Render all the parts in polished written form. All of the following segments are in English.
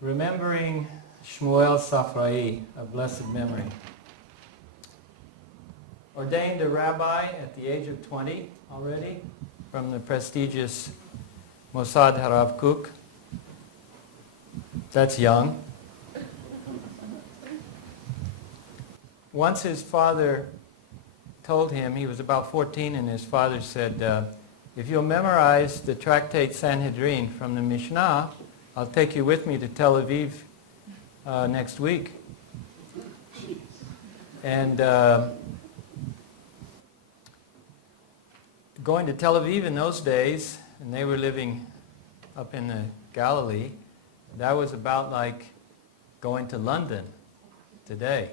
remembering Shmuel Safrai, of blessed memory. Ordained a rabbi at the age of 20 already from the prestigious Mossad Harav Kook. That's young. Once his father told him, he was about 14, and his father said, if you'll memorize the tractate Sanhedrin from the Mishnah, I'll take you with me to Tel Aviv next week. And going to Tel Aviv in those days, and they were living up in the Galilee, that was about like going to London today.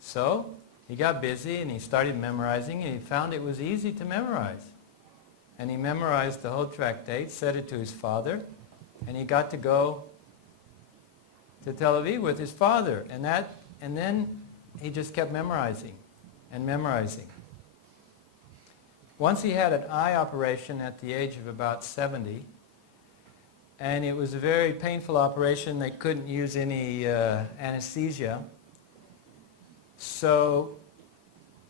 So he got busy and he started memorizing, and he found it was easy to memorize. And he memorized the whole tractate, said it to his father, and he got to go to Tel Aviv with his father. And then he just kept memorizing and memorizing. Once he had an eye operation at the age of about 70, and it was a very painful operation. They couldn't use any anesthesia. So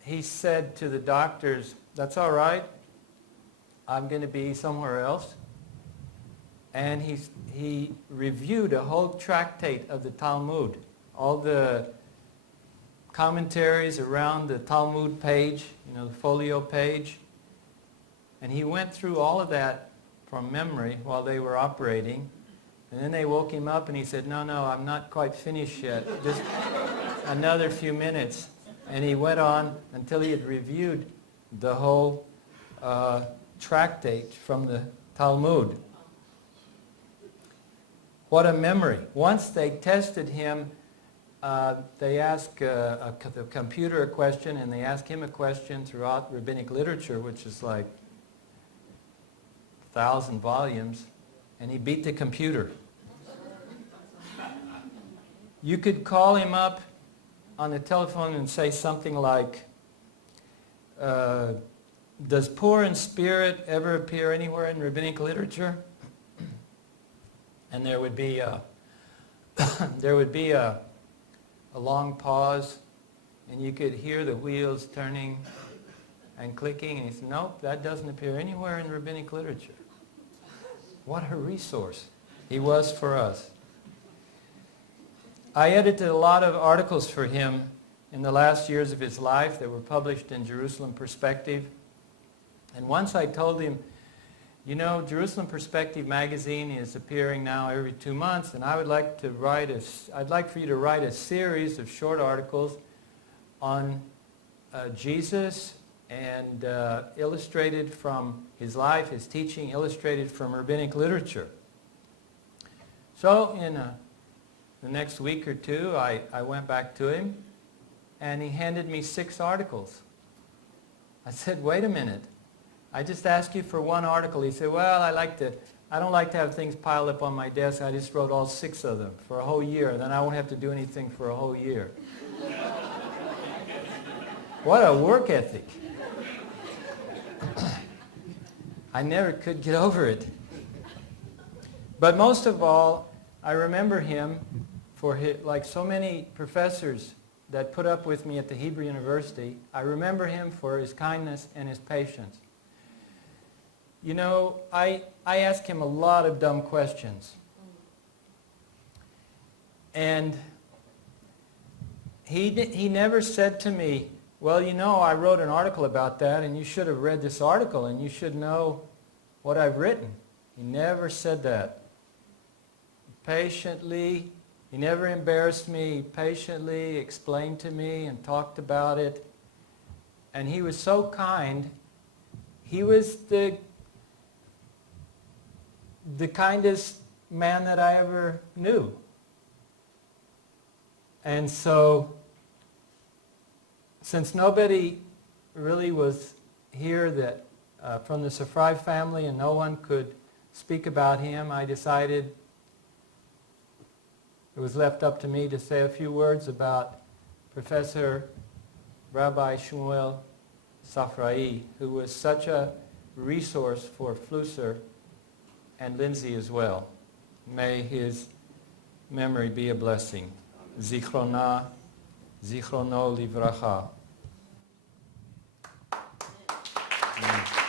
he said to the doctors, that's all right, I'm going to be somewhere else. And he reviewed a whole tractate of the Talmud, all the commentaries around the Talmud page, the folio page. And he went through all of that from memory while they were operating. And then they woke him up and he said, no, I'm not quite finished yet. Just another few minutes. And he went on until he had reviewed the whole tractate from the Talmud. What a memory. Once they tested him, they asked the computer a question, and they asked him a question throughout rabbinic literature, which is like 1,000 volumes, and he beat the computer. You could call him up on the telephone and say something like, does poor in spirit ever appear anywhere in rabbinic literature? And there would be a long pause, and you could hear the wheels turning and clicking, and he said, nope, that doesn't appear anywhere in rabbinic literature. What a resource he was for us. I edited a lot of articles for him in the last years of his life that were published in Jerusalem Perspective. And once I told him, Jerusalem Perspective magazine is appearing now every 2 months, and I'd like for you to write a series of short articles on Jesus and illustrated from his life, his teaching, illustrated from rabbinic literature. So in the next week or two, I went back to him, and he handed me 6 articles. I said, wait a minute. I just asked you for one article. He said, well, I don't like to have things piled up on my desk. I just wrote all 6 of them for a whole year, and then I won't have to do anything for a whole year. What a work ethic. I never could get over it. But most of all, I remember him for like so many professors that put up with me at the Hebrew University. I remember him for his kindness and his patience. I asked him a lot of dumb questions. And he never said to me, well, I wrote an article about that, and you should have read this article, and you should know what I've written. He never said that. Patiently, he never embarrassed me. He patiently explained to me and talked about it. And he was so kind. He was the kindest man that I ever knew. And so, since nobody really was here that from the Safrai family, and no one could speak about him, I decided it was left up to me to say a few words about Professor Rabbi Shmuel Safrai, who was such a resource for Flusser and Lindsay as well. May his memory be a blessing. Zichrono livracha. Amen.